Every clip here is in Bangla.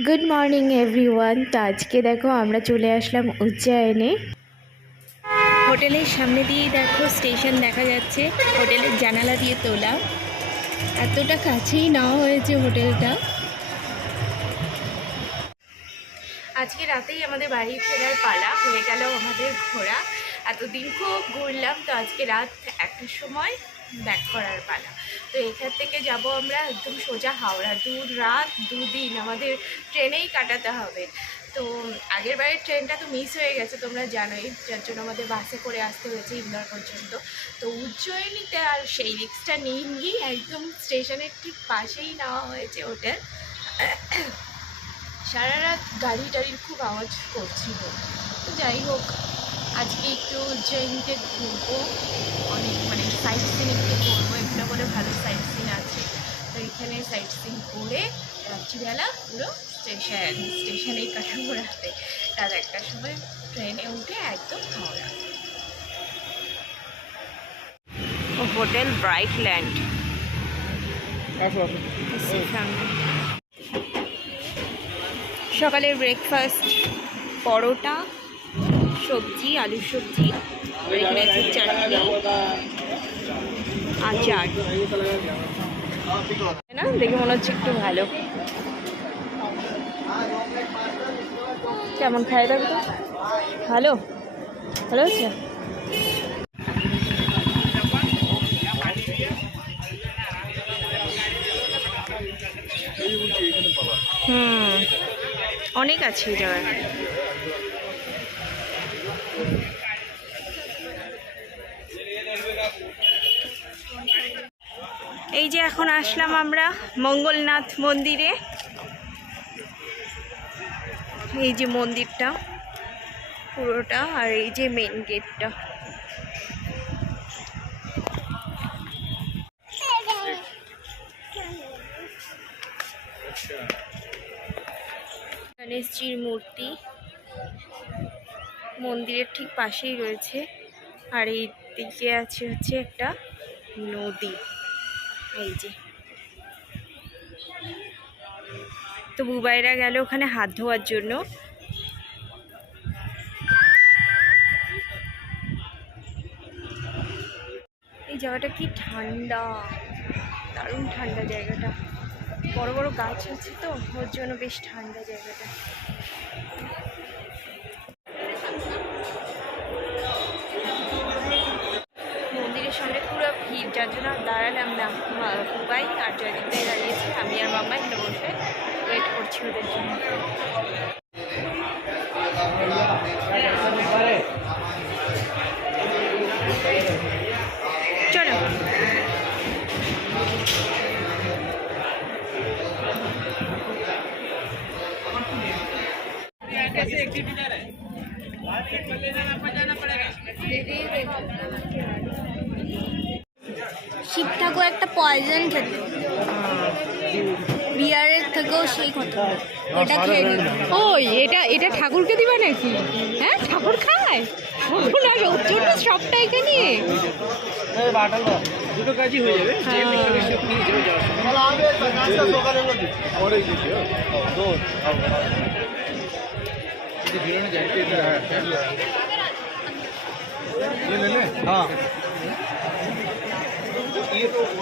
গুড মর্নিং এভরিওয়ান তো আজকে দেখো আমরা চলে আসলাম উজ্জয়নে। হোটেলের সামনে দিয়েই দেখো স্টেশন দেখা যাচ্ছে। হোটেলের জানালা দিয়ে তোলা। এতটা কাছেই নেওয়া হয়েছে হোটেলটা। আজকে রাতেই আমাদের বাড়ি ফেরার পালা হয়ে গেল আমাদের ঘোরা। এতদিন খুব ঘুরলাম, তো আজকে রাত একটার সময় ব্যাক করার পালা। তো এখান থেকে যাব আমরা একদম সোজা হাওড়া। দু রাত দুদিন আমাদের ট্রেনেই কাটাতে হবে। তো আগের বারের ট্রেনটা তো মিস হয়ে গেছে, তোমরা জানোই। যার জন্য আমাদের বাসে করে আসতে হয়েছে ইন্দোর পর্যন্ত। তো উজ্জয়িনীতে আর সেই রিক্সটা নিইনি একদম স্টেশনের ঠিক পাশেই নেওয়া হয়েছে হোটেল সারা রাত গাড়ি টাড়ির খুব আওয়াজ করছিল। তো যাই হোক আজকে একটু উজ্জয়িনীতে ঘুরবো। অনেক মানে সাইট সিন একটু করব এখানে বলে ভালো সাইট সিন আছে। তো এখানে সাইট সিন করে রাত্রিবেলা পুরো স্টেশন স্টেশনেই কাটাবো রাতে। রাত একটার সময় ট্রেনে উঠে একদম হাওড়া হোটেল ব্রাইট ল্যান্ড সকালের ব্রেকফাস্ট পরোটা সবজি আলুর সবজি, এখানে আছে চাটনি, আচার। না? দেখে মনে হচ্ছে একটু ভালো। কেমন খাই দাও ভালো? ভালো হচ্ছে? হুম। অনেক আছে এই জায়গায় এই যে এখন আসলাম আমরা মঙ্গলনাথ মন্দিরে। এই যে মন্দিরটা, পুরোটা আর এই যে মেন গেটটা গণেশজির মূর্তি মন্দিরের ঠিক পাশেই রয়েছে। আর এই দিকে আছে হচ্ছে একটা নদী। এই যে। তো বুবাইরা গেল ওখানে হাত ধোয়ার জন্য। এই জায়গাটা কি ঠান্ডা। দারুণ ঠান্ডা জায়গাটা। বড় বড় গাছ আছে তো, ওর জন্য বেশ ঠান্ডা জায়গাটা। ভিড় যার জন্য দাঁড়ালাম না দুবাই আর জয়দীপদাই দাঁড়িয়েছে আমি আর মামা এখানে বসে ওয়েট করছি ওদের জন্য চলো শিব ঠাকুর একটা পয়জন খেত। বিয়ারের থেকেও সেই কথা। এটা খেয়ে নিল ওই এটা এটা ঠাকুরকে দিবা নাকি? হ্যাঁ ঠাকুর খায়? না ওর জন্য সবটা এখানে দুটো কাজই হয়ে যাবে। হ্যাঁ। ये ले ले हाँ ये तो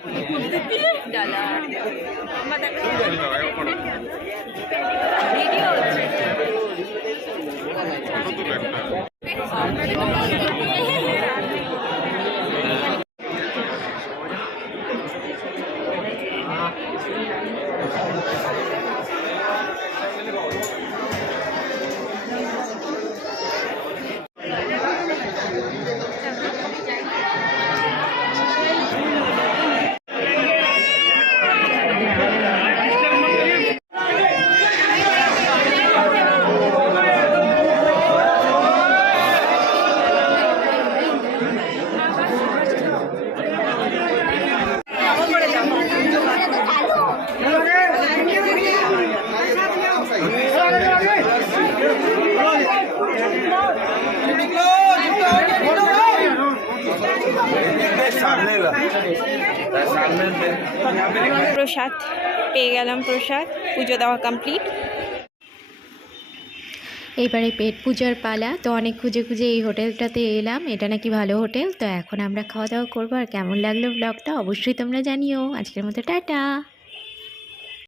ভিডিও প্রসাদ, পেয়ে গেলাম প্রসাদ, পুজো দেওয়া কমপ্লিট এবারে পেট পূজার পালা, তো অনেক খুঁজে খুঁজে এই হোটেলটাতে এলাম। এটা নাকি ভালো হোটেল, তো এখন আমরা খাওয়া দাওয়া করব। আর কেমন লাগল ব্লগটা অবশ্যই তোমরা জানিও। আজকের মতো টাটা।